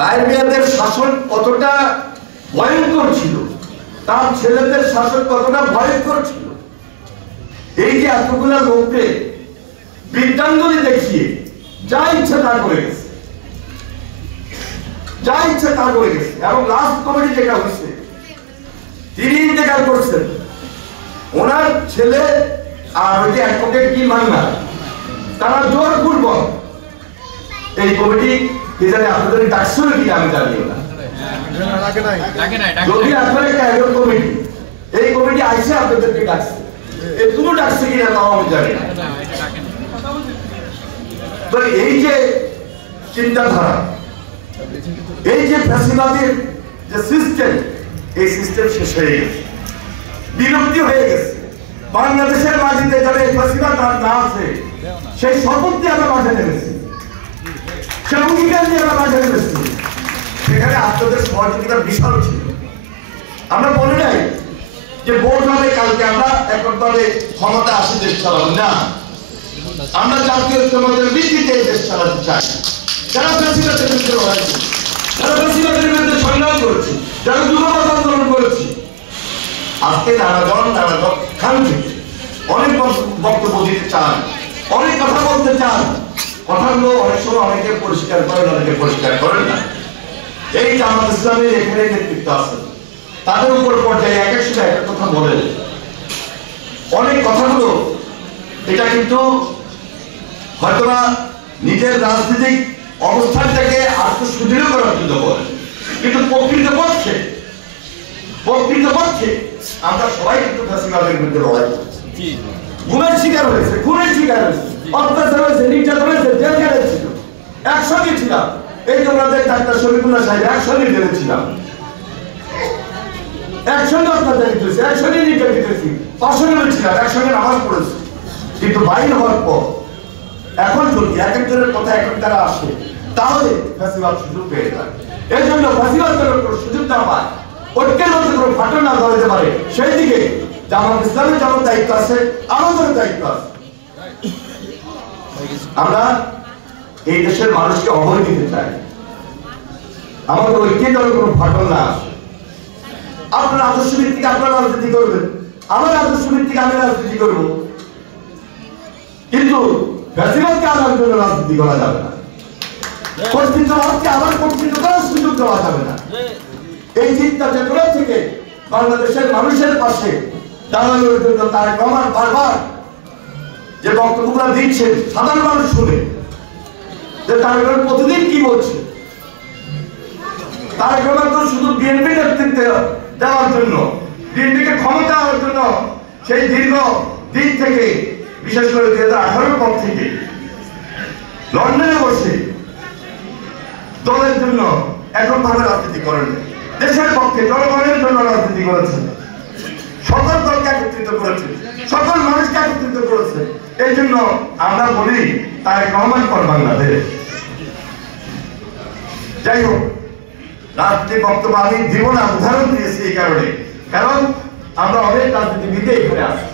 তাহের মিয়াদের শাসন কতটা ভয়ঙ্কর ছিল, তার ছেলেদের শাসন কতটা ভয়ঙ্কর ছিল। এই যে এতগুলা লোককে বিদ্যাঙ্গলি দেখিয়ে যা ইচ্ছা তা করে গেছে, যা ইচ্ছা তা করে গেছে। এবং লাস্ট কমিটি যেটা হয়েছে, তিনি ইন্তেকাল করছেন, ওনার ছেলে আর ওই যে অ্যাডভোকেট কি মান্না, তারা জোরপূর্বক এই কমিটি আপনাদের ডাকছিল কিনা আমি জানিও না, যদি আপনার একটা একজন কমিটি এই কমিটি আইসে আপনাদেরকে ডাকছে, তুমি ডাকছে কিনা তাও আমি জানি না। তো এই যে চিন্তাধারা, এই যে ফ্যাসিবাদের যে সিস্টেম, এই সিস্টেম শেষ হয়ে গেছে, বিলুপ্তি হয়ে গেছে। বাংলাদেশের মাটিতে যারা এই ফ্যাসিবাদ না আছে, সেই শপথ দিয়ে আমরা মাঠে নেমেছি, সেই অঙ্গীকার দিয়ে আমরা মাঠে নেমেছি। সেখানে আপনাদের সহযোগিতা বিশাল ছিল। আমরা বলি নাই যে ভোট হবে কালকে আমরা এককভাবে ক্ষমতা আসে দেশ চালাবো না, আমরা জাতীয় ঐক্যমতের ভিত্তিতে দেশ চালাতে চাই। যারা ফ্যাসিবাদের বিরুদ্ধে লড়াই করছে, যারা ফ্যাসিবাদের বিরুদ্ধে সংগ্রাম করেছে, যারা যুগপৎ আন্দোলন করেছে, আজকে নানা দল খান থেকে অনেক বক্তব্য দিতে চান, অনেক কথা বলতে চান। কথাগুলো অনেক সময় অনেকে পরিষ্কার করেন, অনেকে পরিষ্কার করেন না। এই জামাত ইসলামের এখানে নেতৃত্ব আছে, তাদের উপর পর্যায়ে এক এক সময় এক কথা বলে অনেক কথাগুলো, এটা কিন্তু হয়তোবা নিজের রাজনৈতিক অবস্থানটাকে আরো সুদৃঢ় করার জন্য বলে, কিন্তু প্রকৃতপক্ষে আমরা সবাই কিন্তু ফ্যাসিবাদের বিরুদ্ধে লড়াই করছি। গুমের শিকার হয়েছে, খুনের শিকার হয়েছে, অত্যাচার হয়েছে, নির্যাতন হয়েছে, জেল গেছিল, একসঙ্গে ছিলাম। এই যে আমাদের ডাক্তার শরীফুল্লাহ সাহেব একসঙ্গে জেলে ছিলাম, একসঙ্গে অত্যাচারিত হয়েছে, একসঙ্গে নির্যাতিত হয়েছি, অসংখ্য ছিলাম, একসঙ্গে নামাজ পড়েছি। কিন্তু বাইরে হওয়ার পর এখন যদি এক একজনের কথা এক এক দ্বারা আসে, তাহলে ফ্যাসিবাদ সুযোগ পেয়ে যায়। এই জন্য ফ্যাসিবাদ সুযোগ না পায়, ঐক্যের মধ্যে কোনো ফাটল না ধরাতে পারে, সেই দিকে জামাত ইসলামের যেমন দায়িত্ব আছে, আমাদেরও দায়িত্ব আছে। আমরা এই দেশের মানুষকে অভয় দিতে চাই, আমাদের ঐক্যের যেন কোনো ফাটল না আসে। আপনার আদর্শ ভিত্তিকে আপনারা রাজনীতি করবেন, আমার আদর্শ ভিত্তিকে আমি রাজনীতি করব, কিন্তু ফ্যাসিবাদকে আনার জন্য রাজনীতি করা যাবে না, কর্তৃত্ববাদকে আবার কর্তৃত্ব করার সুযোগ দেওয়া যাবে না। এই চিন্তা চেতনা থেকে বাংলাদেশের মানুষের পাশে দাঁড়ানোর জন্য তারেক রহমান বারবার যে বক্তব্যগুলো দিচ্ছেন, সাধারণ মানুষ শুনে যে তারেক রহমান প্রতিদিন কি বলছে। তারেক রহমান তো শুধু বিএনপি নেতৃত্বে দেওয়ার জন্য, বিএনপিকে ক্ষমতা দেওয়ার জন্য সেই দীর্ঘ দিন থেকে, বিশেষ করে 2018 পর থেকে লন্ডনে বসে দলের জন্য এককভাবে রাজনীতি করেন, দেশের পক্ষে জনগণের জন্য রাজনীতি করেছেন, সকল দলকে একত্রিত করেছে, সকল মানুষকে একত্রিত করেছে। এই জন্য আমরা বলি তারেক রহমান ফর বাংলাদেশ। যাই হোক, রাজনীতির বক্তব্য আমি দিব না, উদাহরণ দিয়েছি এই কারণে, কারণ আমরা অনেক রাজনীতিবিদে এখানে আছি।